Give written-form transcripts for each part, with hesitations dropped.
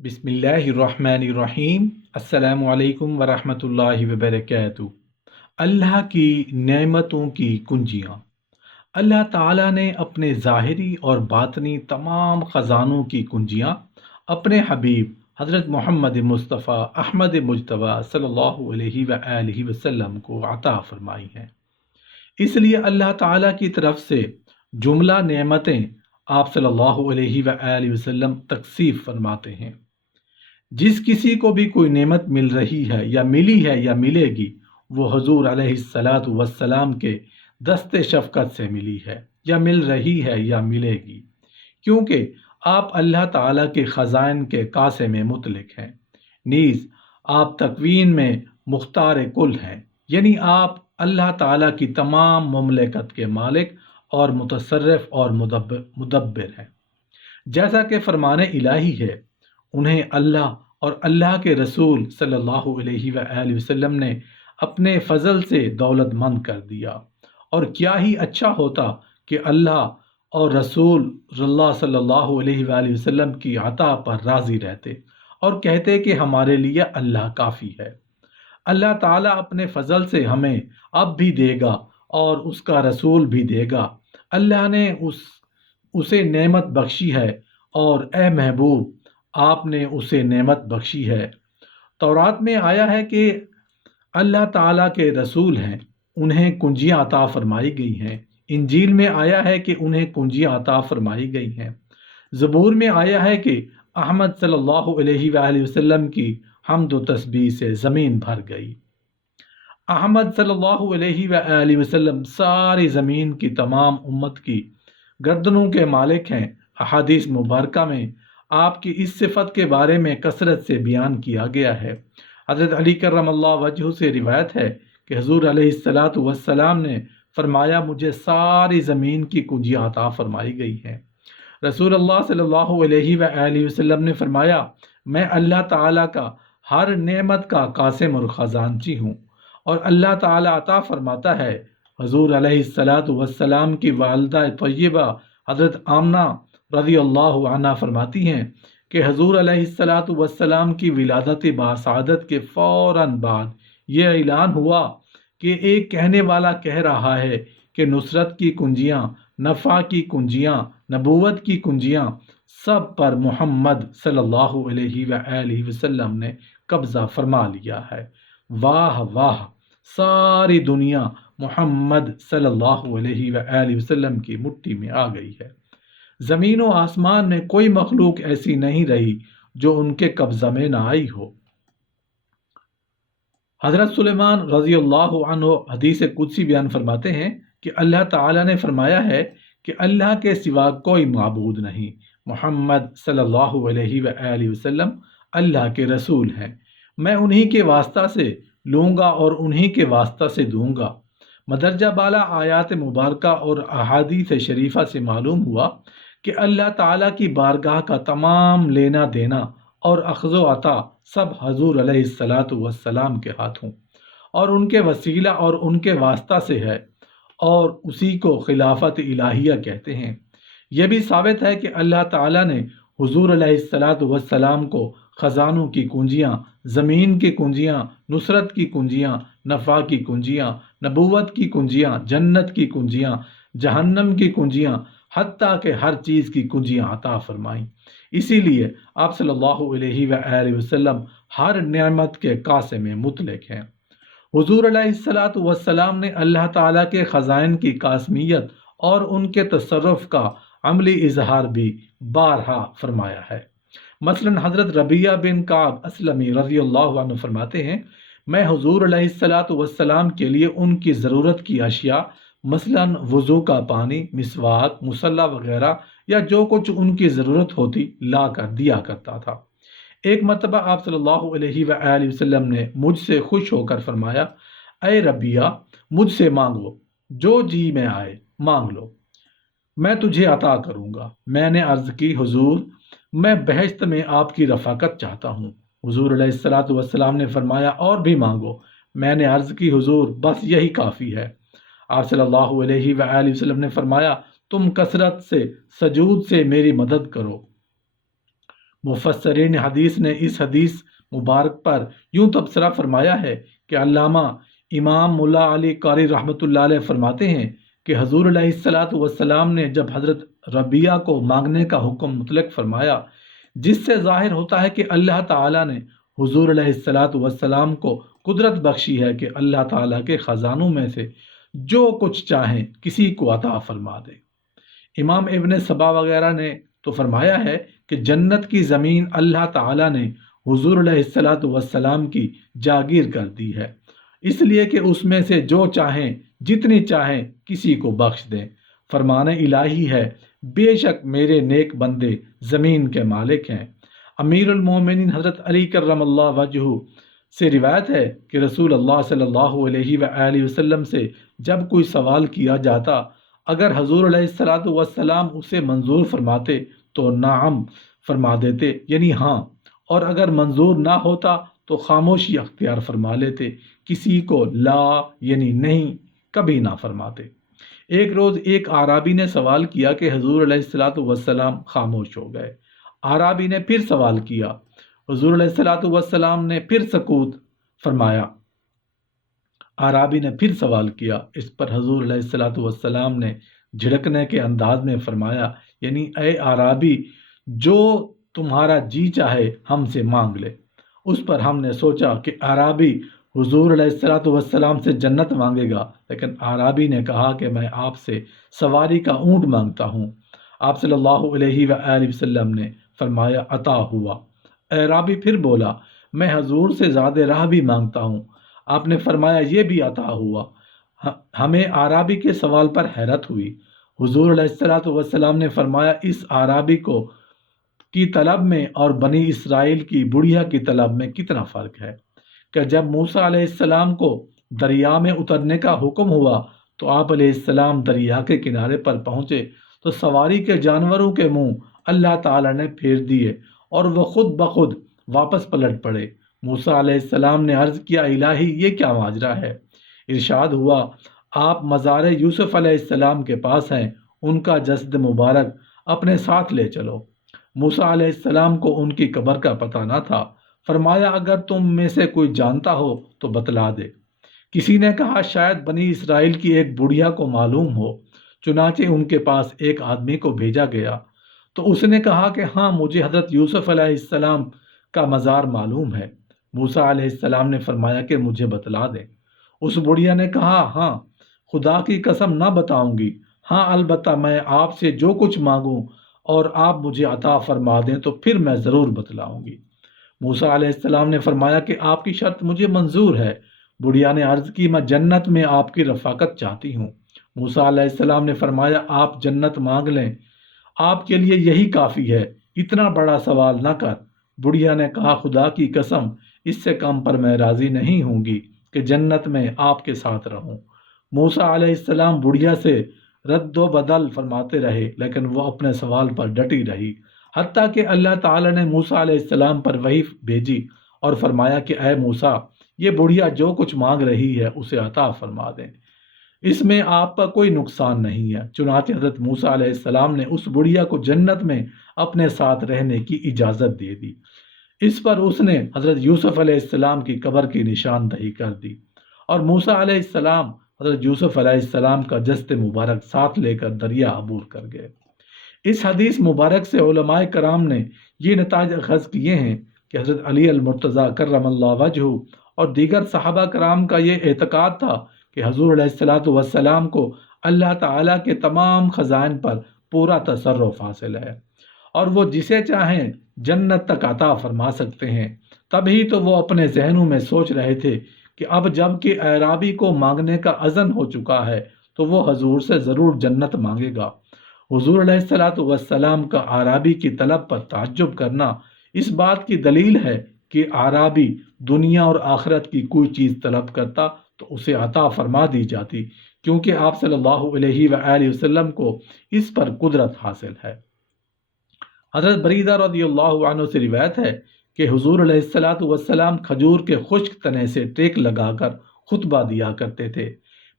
बिस्मिल्लाहिर्रहमानिर्रहीम। अस्सलामु अलैकुम वरहमतुल्लाहि वबरकातुहू। अल्लाह की नेमतों की कुंजियाँ। अल्लाह ताला ने अपने ज़ाहिरी और बातनी तमाम ख़ज़ानों की कुंजियाँ अपने हबीब हज़रत मोहम्मद मुस्तफ़ा अहमद मुज्तबा सल्लल्लाहु अलैहि वआलिहि वसल्लम को अता फ़रमाई हैं। इसलिए अल्लाह ताला की तरफ से जुमला नेमतें आप सल्लल्लाहु अलैहि वआलिहि वसल्लम तक़सीम फरमाते हैं। जिस किसी को भी कोई नेमत मिल रही है या मिली है या मिलेगी, वो हुजूर अलैहिस्सलातु वस्सलाम के दस्ते शफ़क़त से मिली है या मिल रही है या मिलेगी, क्योंकि आप अल्लाह ताला के ख़ज़ाइन के कासे में मुतलिक हैं। नीज़ आप तकवीन में मुख्तार कुल हैं, यानी आप अल्लाह ताला की तमाम मुमलकत के मालिक और मुतसर्रिफ़ और मुदब्बिर हैं। जैसा कि फ़रमाने इलाही है, उन्हें अल्लाह और अल्लाह के रसूल सल्लल्लाहु अलैहि वसल्लम ने अपने फ़ज़ल से दौलतमंद कर दिया। और क्या ही अच्छा होता कि अल्लाह और रसूल सल्लल्लाहु अलैहि वसल्लम की अता पर राज़ी रहते और कहते कि हमारे लिए अल्लाह काफ़ी है। अल्लाह ताला अपने फ़ज़ल से हमें अब भी देगा और उसका रसूल भी देगा। अल्लाह ने उसे नेमत बख्शी है और ए महबूब, आपने उसे नेमत बख्शी है। तौरात में आया है कि अल्लाह ताला के रसूल हैं, उन्हें कुंजियाँ अता फरमाई गई हैं। इंजील में आया है कि उन्हें कुंजियाँ अता फरमाई गई हैं। ज़बूर में आया है कि अहमद सल्लल्लाहु अलैहि वसल्लम की हम्द व तस्बीह से ज़मीन भर गई। अहमद सल्लल्लाहु अलैहि वसल्लम सारी ज़मीन की तमाम उम्मत की गर्दनों के मालिक हैं। अहादीस मुबारका में आपकी इस सिफत के बारे में कसरत से बयान किया गया है। हज़रत अली करमल्लाहु वजहू से रिवायत है कि हुज़ूर अलैहिस्सलातु वस्सलाम ने फरमाया, मुझे सारी ज़मीन की कुंजियाँ अता फरमाई गई हैं। रसूलुल्लाह सल्लल्लाहु अलैहि वसल्लम ने फरमाया, मैं अल्लाह ताला का हर नेमत का कासिम और ख़ज़ानची हूँ और अल्लाह ताला अता फरमाता है। हुज़ूर अलैहिस्सलातु वस्सलाम की वालिदा तय्यबा हज़रत आमना रज़ियल्लाहु अन्हा फरमाती हैं कि हुज़ूर अलैहिस्सलातु वस्सलाम की विलादत बासआदत के फ़ौरन बाद ये ऐलान हुआ कि एक कहने वाला कह रहा है कि नुसरत की कुंजियाँ, नफ़ा की कुंजियाँ, नबूवत की कुंजियाँ सब पर मोहम्मद सल्लल्लाहु अलैहि वसल्लम ने कब्ज़ा फरमा लिया है। वाह वाह, सारी दुनिया मोहम्मद सल्लल्लाहु अलैहि वसल्लम की मुट्ठी में आ गई है। ज़मीन व आसमान में कोई मखलूक ऐसी नहीं रही जो उनके कब्ज़ा में ना आई हो। हज़रत सुलेमान रज़ियल्लाहु अन्हु हदीस कुदसी बयान फरमाते हैं कि अल्लाह ताला ने फरमाया है कि अल्लाह के सिवा कोई माबूद नहीं, मोहम्मद सल्लल्लाहु अलैहि वसल्लम अल्लाह के रसूल हैं। मैं उन्हीं के वास्ता से लूँगा और उन्हीं के वास्ता से दूँगा। मदरजा बाला आयात मुबारका और अहादीस शरीफा से मालूम हुआ कि अल्लाह ताला की बारगाह का तमाम लेना देना और अख़्ज़ो अता सब हज़ूर अलैहिस्सलातु वस्सलाम के हाथों और उनके वसीला और उनके वास्ता से है और उसी को खिलाफत इलाहिया कहते हैं। यह भी साबित है कि अल्लाह ताला ने हुज़ूर अलैहिस्सलातु वस्सलाम को ख़ज़ानों की कुंजियाँ, ज़मीन की कुंजियाँ, नुसरत की कुंजियाँ, नफ़ा की कुंजियाँ, नबूवत की कुंजियाँ, जन्नत की कुंजियाँ, जहन्नम की कुंजियाँ, हत्ता के हर चीज़ की कुंजियाँ अता फरमाई। इसीलिए आप सल्लल्लाहु अलैहि वसल्लम हर नेमत के कासे में मुतलक हैं। हुज़ूर अलैहिस्सलातु वस्सलाम ने अल्लाह ताला के ख़ज़ाइन की कासमियत और उनके तसर्रुफ़ का अमली इजहार भी बारहा फरमाया है। मसलन हज़रत रबिया बिन काब असलमी रज़ियल्लाहु अन्हु फरमाते हैं, मैं हुज़ूर अलैहिस्सलातु वस्सलाम के लिए उनकी ज़रूरत की अशिया मसलन वज़ू का पानी, मिसवाक, मुसल्ला वगैरह या जो कुछ उनकी ज़रूरत होती ला कर दिया करता था। एक मरतबा आप सल्लल्लाहु अलैहि वसल्लम ने मुझसे खुश होकर फरमाया, ऐ रबिया, मुझसे मांगो, जो जी में आए मांग लो, मैं तुझे अता करूँगा। मैंने अर्ज़ की, हुज़ूर, मैं बहश्त में आपकी रफ़ाकत चाहता हूँ। हुज़ूर अलैहिस्सलातु वस्सलाम ने फरमाया, और भी मांगो। मैंने अर्ज़ की, हुज़ूर, बस यही काफ़ी है। आप सल्लल्लाहु अलैहि वसल्लम ने फरमाया, तुम कसरत से सजूद से मेरी मदद करो। मुफस्सरीन हदीस ने इस हदीस मुबारक पर यूं तबसरा फरमाया है कि अल्लामा इमाम मुल्ला अली कारी रहमतुल्लाह अलैह फरमाते हैं कि हजूर अलैहिस्सलातु वस्सलाम ने जब हज़रत रबिया को मांगने का हुक्म मुतलक फरमाया, जिससे ज़ाहिर होता है कि अल्लाह ताला ने हुजूर अलैहिस्सलातु वस्सलाम को कुदरत बख्शी है कि अल्लाह ताला के ख़जानों में से जो कुछ चाहें किसी को अता फरमा दे। इमाम इब्न सबा वगैरह ने तो फरमाया है कि जन्नत की ज़मीन अल्लाह ताला ने हुजूर अलैहिस्सलातु वस्सलाम की जागीर कर दी है, इसलिए कि उसमें से जो चाहें जितनी चाहें किसी को बख्श दें। फरमाने इलाही है, बेशक मेरे नेक बंदे ज़मीन के मालिक हैं। अमीरुल मोमिनीन हज़रत अली कर्रमल्लाहु वजहू से रिवायत है कि रसूल अल्लाह सल्लल्लाहु अलैहि वसल्लम से जब कोई सवाल किया जाता, अगर हजूर अलैहिस्सलातु वस्सलाम उसे मंजूर फरमाते तो नाम फरमा देते, यानी हाँ, और अगर मंजूर ना होता तो खामोशी अख्तियार फरमा लेते, किसी को ला यानी नहीं कभी ना फरमाते। एक रोज़ एक आराबी ने सवाल किया कि हजूर अलैहिस्सलातु वस्सलाम खामोश हो गए। आराबी ने फिर सवाल किया, हजूर अलैहिस्सलातु वस्सलाम ने फिर सकूत फरमाया। आराबी ने फिर सवाल किया। इस पर हजूर अलैहिस्सलातु वस्सलाम ने झिड़कने के अंदाज में फरमाया, यानी ए आराबी, जो तुम्हारा जी चाहे हमसे मांग ले। उस पर हमने सोचा कि आराबी हुजूर अलैहिस्सलातु वस्सलाम से जन्नत मांगेगा, लेकिन आराबी ने कहा कि मैं आपसे सवारी का ऊँट मांगता हूँ। आप सल्लल्लाहु अलैहि वसल्लम ने फरमाया अता हुआ। आराबी फिर बोला, मैं हजूर से ज़्यादा राह भी मांगता हूँ। आपने फरमाया ये भी अता हुआ। हमें आराबी के सवाल पर हैरत हुई। हुजूर अलैहिस्सलातु वस्सलाम ने फरमाया, इस आराबी को की तलब में और बनी इसराइल की बुढ़िया की तलब में कितना फ़र्क है। कि जब मूसा अलैहिस्सलाम को दरिया में उतरने का हुक्म हुआ तो आप अलैहिस्सलाम दरिया के किनारे पर पहुँचे तो सवारी के जानवरों के मुंह अल्लाह ताला ने फेर दिए और वह खुद ब खुद वापस पलट पड़े। मूसा अलैहिस्सलाम ने अर्ज़ किया, इलाही ये क्या माजरा है। इरशाद हुआ, आप मज़ार यूसुफ अलैहिस्सलाम के पास हैं, उनका जस्द मुबारक अपने साथ ले चलो। मूसा अलैहिस्सलाम को उनकी कब्र का पता न था। फरमाया, अगर तुम में से कोई जानता हो तो बतला दे। किसी ने कहा, शायद बनी इसराइल की एक बुढ़िया को मालूम हो। चुनाचे उनके पास एक आदमी को भेजा गया तो उसने कहा कि हाँ, मुझे हज़रत यूसुफ अलैहिस्सलाम का मज़ार मालूम है। मूसा अलैहिस्सलाम ने फरमाया कि मुझे बतला दें। उस बुढ़िया ने कहा, हाँ, खुदा की कसम ना बताऊंगी। हाँ, अलबत्ता मैं आपसे जो कुछ मांगूं और आप मुझे अता फरमा दें तो फिर मैं ज़रूर बतलाऊंगी। मूसा अलैहिस्सलाम ने फरमाया कि आपकी शर्त मुझे मंजूर है। बुढ़िया ने अर्ज़ की, मैं जन्नत में आपकी रफ़ाकत चाहती हूँ। मूसा अलैहिस्सलाम ने फरमाया, आप जन्नत मांग लें, आपके लिए यही काफ़ी है, इतना बड़ा सवाल न कर। बुढ़िया ने कहा, खुदा की कसम, इससे कम पर मैं राज़ी नहीं होंगी कि जन्नत में आपके साथ रहूं। मूसा अलैहिस्सलाम बुढ़िया से रद्दो बदल फरमाते रहे, लेकिन वो अपने सवाल पर डटी रही, हत्ता कि अल्लाह ताला ने मूसा अलैहिस्सलाम पर वही भेजी और फरमाया कि ऐ मूसा, ये बुढ़िया जो कुछ मांग रही है उसे अता फरमा दें, इसमें आपका कोई नुकसान नहीं है। चुनांचे हज़रत मूसा अलैहिस्सलाम ने उस बुढ़िया को जन्नत में अपने साथ रहने की इजाज़त दे दी। इस पर उसने हज़रत यूसुफ अलैहिस्सलाम की कब्र की निशानदही कर दी और मूसा अलैहिस्सलाम हज़रत यूसुफ अलैहिस्सलाम का जस्द मुबारक साथ लेकर दरिया अबूर कर गए। इस हदीस मुबारक से उलमाए कराम ने ये नताज अखज़ किए हैं कि हज़रत अली अल-मुर्तज़ा कर्रमल्लाहु वजहू और दीगर सहाबा कराम का ये एतकाद था कि हज़ूर अलैहिस्सलातु वस्सलाम को अल्लाह ताला के तमाम ख़ज़ाइन पर पूरा तसर्रुफ़ हासिल है और वो जिसे चाहें जन्नत तक अता फरमा सकते हैं। तभी तो वो अपने जहनों में सोच रहे थे कि अब जब कि अराबी को मांगने का अज़न हो चुका है तो वो हजूर से ज़रूर जन्नत मांगेगा। हुजूर अलैहिस्सलातु वस्सलाम का आराबी की तलब पर ताज्जुब करना इस बात की दलील है कि आराबी दुनिया और आखिरत की कोई चीज़ तलब करता तो उसे अता फरमा दी जाती, क्योंकि आप सल्लल्लाहु अलैहि वसल्लम को इस पर कुदरत हासिल है। हज़रत बरीदा रज़ियल्लाहु अन्हु से रिवायत है कि हुजूर अलैहिस्सलातु वस्सलाम खजूर के खुश्क तने से टेक लगाकर खुतबा दिया करते थे।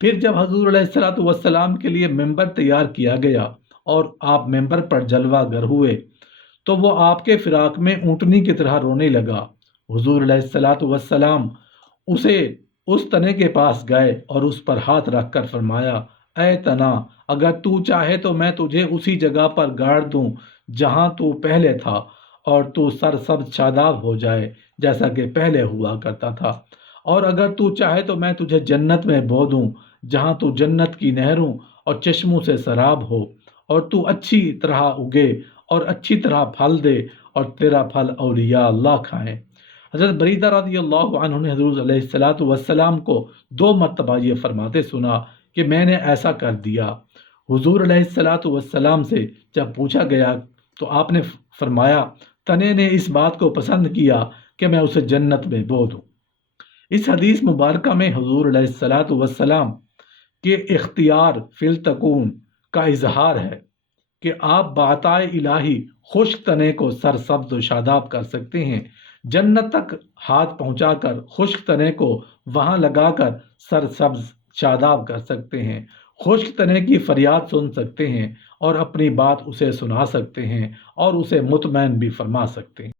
फिर जब हुजूर अलैहिस्सलातु वस्सलाम के लिए मिंबर तैयार किया गया और आप मिंबर पर जलवा गर हुए تو وہ آپ کے فراق میں اونٹنی کی طرح رونے لگا۔ حضور علیہ الصلاۃ والسلام اسے اس تنے کے پاس گئے اور اس پر ہاتھ رکھ کر فرمایا، اے تنا، اگر تو چاہے تو میں تجھے اسی جگہ پر گاڑ دوں جہاں تو پہلے تھا، اور تو سرسبز شاداب ہو جائے جیسا کہ پہلے ہوا کرتا تھا، اور اگر تو چاہے تو میں تجھے جنت میں بو دوں جہاں تو جنت کی نہروں اور چشموں سے سراب ہو، اور تو اچھی طرح اگے اور اچھی طرح پھل دے، اور تیرا پھل اولیاء اللہ کھائیں۔ حضرت بریدہ رضی اللہ عنہ نے حضور علیہ الصلاۃ والسلام کو 2 مرتبہ یہ فرماتے سنا کہ میں نے ایسا کر دیا۔ حضور علیہ الصلاۃ والسلام سے جب پوچھا گیا تو آپ نے فرمایا، تنے نے اس بات کو پسند کیا کہ میں اسے جنت میں بو دوں۔ اس حدیث مبارکہ میں حضور علیہ الصلاۃ والسلام کے اختیار فی التکون کا اظہار ہے کہ آپ بعطائے الہی خشک تنے کو سرسبز و شاداب کر سکتے ہیں، جنت تک ہاتھ پہنچا کر خشک تنے کو وہاں لگا کر سرسبز شاداب کر سکتے ہیں، خشک تنے کی فریاد سن سکتے ہیں اور اپنی بات اسے سنا سکتے ہیں اور اسے مطمئن بھی فرما سکتے ہیں۔